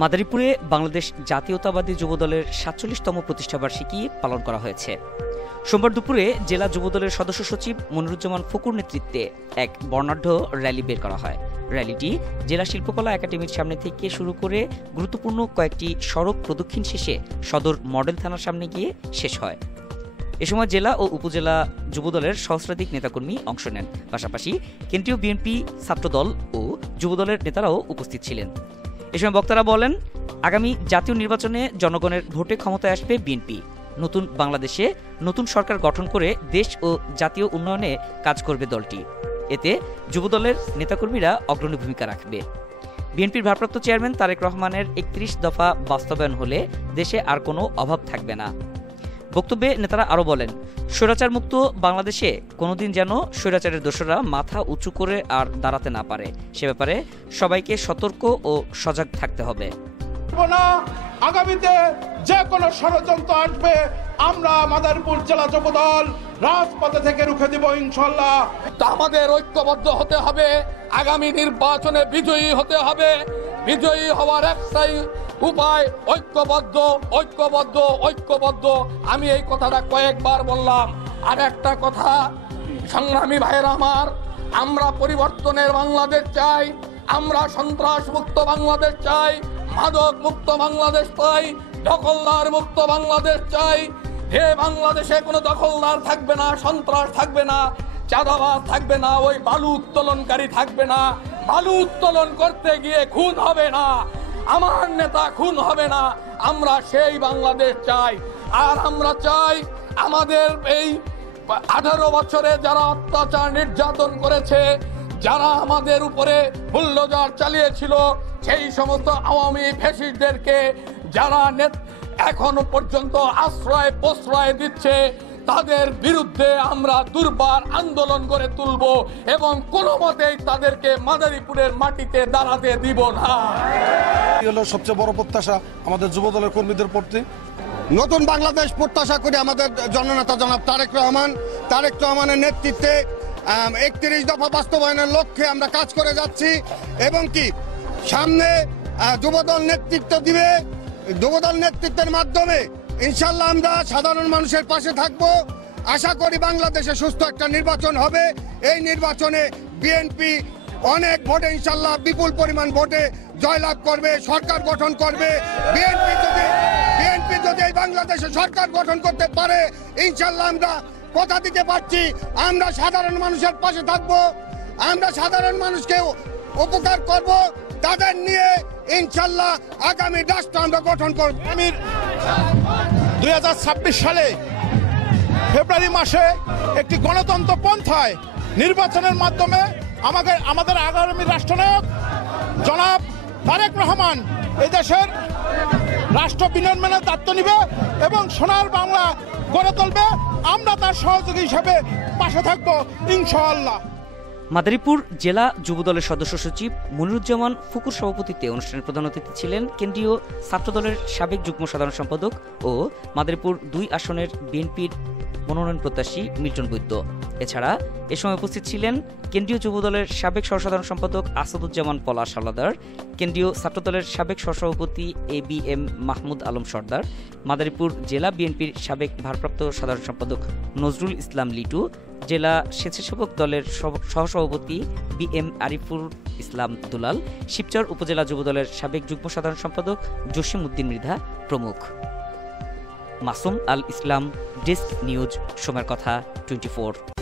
মাদারীপুরে বাংলাদেশ জাতীয়তাবাদী যুবদলের ৪৭তম প্রতিষ্ঠাবার্ষিকী পালন করা হয়েছে। সোমবার দুপুরে জেলা যুবদলের সদস্য সচিব মনিরুজ্জামান ফকুর নেতৃত্বে এক বর্ণাঢ্য র্যালি বের করা হয়। র্যালিটি জেলা শিল্পকলা একাডেমির সামনে থেকে শুরু করে গুরুত্বপূর্ণ কয়েকটি সড়ক প্রদক্ষিণ শেষে সদর মডেল থানার সামনে গিয়ে শেষ হয়। এ সময় জেলা ও উপজেলা যুবদলের সহস্রাধিক নেতাকর্মী অংশ নেন। পাশাপাশি কেন্দ্রীয় বিএনপি, ছাত্রদল ও যুবদলের নেতারাও উপস্থিত ছিলেন। এ সময় বক্তারা বলেন, আগামী জাতীয় নির্বাচনে জনগণের ভোটে ক্ষমতায় আসবে বিএনপি। নতুন বাংলাদেশে নতুন সরকার গঠন করে দেশ ও জাতীয় উন্নয়নে কাজ করবে দলটি। এতে যুবদলের নেতাকর্মীরা অগ্রণী ভূমিকা রাখবে। বিএনপির ভারপ্রাপ্ত চেয়ারম্যান তারেক রহমানের ৩১ দফা বাস্তবায়ন হলে দেশে আর কোনো অভাব থাকবে না। বক্তব্যে নেতারা আরও বলেন, স্বৈরাচার মুক্ত বাংলাদেশে কোনোদিন যেন স্বৈরাচারের দোসররা মাথা উঁচু করে আর দাঁড়াতে না পারে, সে ব্যাপারে সবাইকে সতর্ক ও সজাগ থাকতে হবে। আগামীতে যে কোনো ষড়যন্ত্র আসবে, আমরা মাদারীপুর জেলা যুবদল রাজপথে থেকে রুখে দিব ইনশাআল্লাহ। আমাদের ঐক্যবদ্ধ হতে হবে, আগামী নির্বাচনে বিজয়ী হতে হবে। বিজয়ী হওয়ার একটাই উপায় ঐক্যবদ্ধ, ঐক্যবদ্ধ, ঐক্যবদ্ধ। আমি এই কথাটা কয়েকবার বললাম। আর একটা কথা, সংগ্রামী ভাইয়েরা আমার, আমরা পরিবর্তনের বাংলাদেশ চাই, আমরা সন্ত্রাস মুক্ত বাংলাদেশ চাই, মাদক মুক্ত বাংলাদেশ চাই, দখলদার মুক্ত বাংলাদেশ চাই। যে বাংলাদেশে কোনো দখলদার থাকবে না, সন্ত্রাস থাকবে না, চাঁদাবাজ থাকবে না, ওই বালু উত্তোলনকারী থাকবে না, বালু উত্তোলন করতে গিয়ে খুন হবে না, আমার নেতা খুন হবে না। আমরা সেই বাংলাদেশ চাই। আর আমরা চাই আমাদের এই 18 বছরে যারা অত্যাচার নির্যাতন করেছে, যারা আমাদের উপরে বুলডোজার চালিয়েছিল, সেই সমস্ত আওয়ামী ফ্যাসিস্টদেরকে যারা এখনো পর্যন্ত আশ্রয় প্রশ্রয় দিচ্ছে, তাদের বিরুদ্ধে আমরা দুর্বার আন্দোলন করে তুলব এবং কোনো মতেই তাদেরকে মাদারীপুরের মাটিতে দাঁড়াতে দিব না। হলো সবচেয়ে বড় প্রত্যাশা আমাদের যুবদলের কর্মীদের প্রতি। নতুন বাংলাদেশ প্রত্যাশা করি আমাদের জননেতা জনাব তারেক রহমানের নেতৃত্বে 31 দফা বাস্তবায়নের লক্ষ্যে আমরা কাজ করে যাচ্ছি এবং কি সামনে যুবদল নেতৃত্ব দিবে। যুবদল নেতৃত্বের মাধ্যমে ইনশাল্লাহ আমরা সাধারণ মানুষের পাশে থাকব। আশা করি বাংলাদেশে সুস্থ একটা নির্বাচন হবে। এই নির্বাচনে বিএনপি অনেক ভোটে ইনশাল্লাহ বিপুল পরিমাণ ভোটে জয়লাভ করবে, সরকার গঠন করবে। বিএনপি যদি এই বাংলাদেশে সরকার গঠন করতে পারে, ইনশাল্লাহ আমরা কথা দিতে পারছি, আমরা সাধারণ মানুষের পাশে থাকব, আমরা সাধারণ মানুষকে উপকার করব। তাদের নিয়ে ইনশাল্লাহ আগামী রাষ্ট্র আমরা গঠন করব। 2026 সালে ফেব্রুয়ারি মাসে একটি গণতন্ত্র পন্থায় নির্বাচনের মাধ্যমে আমাদের আগামী রাষ্ট্রনায়ক জনাব তারেক রহমান এই দেশের রাষ্ট্র বিনির্মাণের দায়িত্ব নিবে এবং সোনার বাংলা গড়ে তুলবে। আমরা তার সহযোগী হিসেবে পাশে থাকবো ইনশাআল্লাহ। মাদারীপুর জেলা যুবদলের সদস্য সচিব মনিরুজ্জামান ফকুর সভাপতিত্বে অনুষ্ঠানের প্রধান অতিথি ছিলেন কেন্দ্রীয় ছাত্রদলের সাবেক যুগ্ম সাধারণ সম্পাদক ও মাদারীপুর 2 আসনের বিএনপির মনোনয়ন প্রত্যাশী মিল্টন বৈদ্য। এছাড়া এ সময় উপস্থিত ছিলেন কেন্দ্রীয় যুবদলের সাবেক সহসাধারণ সম্পাদক আসাদুজ্জামান পলাশ হাওলাদার, কেন্দ্রীয় ছাত্রদলের সাবেক সহসভাপতি ABM মাহমুদ আলম সর্দার, মাদারীপুর জেলা বিএনপির সাবেক ভারপ্রাপ্ত সাধারণ সম্পাদক নজরুল ইসলাম লিটু, জেলা স্বেচ্ছাসেবক দলের সহসভাপতি BM আরিফুল ইসলাম দুলাল, শিবচর উপজেলা যুবদলের সাবেক যুগ্ম সাধারণ সম্পাদক জসিম উদ্দিন মৃধা প্রমুখ। মাসুম আল ইসলাম, ডেস্ক নিউজ, সময়ের কথা 24।